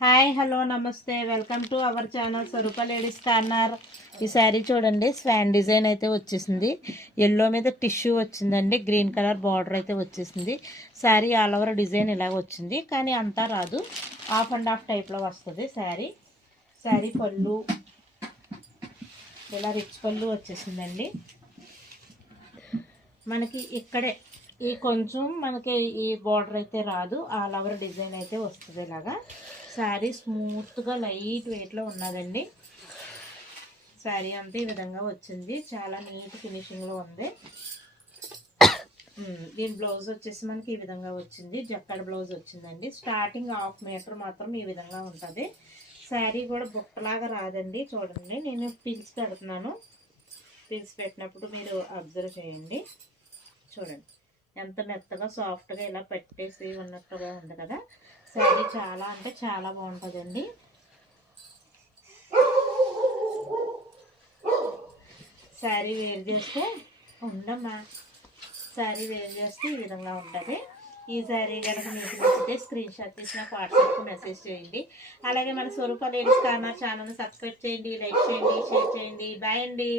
Hi hello నమస్తే welcome to our channel Swarupa ladies corner. ఈ sari చూడండి, స్వాన్ డిజైన్ అయితే వచ్చేసింది. ఎల్లో మీద టిష్యూ వచ్చిందండి, గ్రీన్ కలర్ బార్డర్ అయితే వచ్చేసింది. శారీ ఆల్ ఓవర్ డిజైన్ ఇలా వచ్చింది, కానీ అంతా రాదు, హాఫ్ అండ్ హాఫ్ టైప్లో వస్తుంది శారీ. శారీ పళ్ళు ఇలా రిచ్ పళ్ళు వచ్చేసిందండి. మనకి ఇక్కడే ఈ కొంచెం మనకి ఈ బార్డర్ అయితే రాదు, ఆల్ ఓవర్ డిజైన్ అయితే వస్తుంది. ఇలాగా శారీ స్మూత్గా లైట్ వెయిట్లో ఉన్నదండి. శారీ అంతా ఈ విధంగా వచ్చింది, చాలా నీట్ ఫినిషింగ్లో ఉంది. దీని బ్లౌజ్ వచ్చేసి మనకి ఈ విధంగా వచ్చింది, జక్కడ్ బ్లౌజ్ వచ్చిందండి. స్టార్టింగ్ 1/2 మీటర్ మాత్రం ఈ విధంగా ఉంటుంది. శారీ కూడా బుట్టలాగా రాదండి. చూడండి, నేను పిల్స్ పెడుతున్నాను, పిల్స్ పెట్టినప్పుడు మీరు అబ్జర్వ్ చేయండి. చూడండి ఎంత మెత్తగా సాఫ్ట్గా ఇలా పెట్టేసి ఉన్నట్టుగా ఉంది కదా. శారీ చాలా అంటే చాలా బాగుంటుందండి. శారీ వేర్ చేస్తే ఉండమ్మా, శారీ వేర్ చేస్తే ఈ విధంగా ఉంటుంది. ఈ శారీ కనుక మీకు నచ్చితే స్క్రీన్ షాట్ తీసి నాకు వాట్సాప్కి మెసేజ్ చేయండి. అలాగే మన స్వరూప లేడీస్ కార్నర్ ఛానల్ని సబ్స్క్రైబ్ చేయండి, లైక్ చేయండి, షేర్ చేయండి. బాయ్ అండి.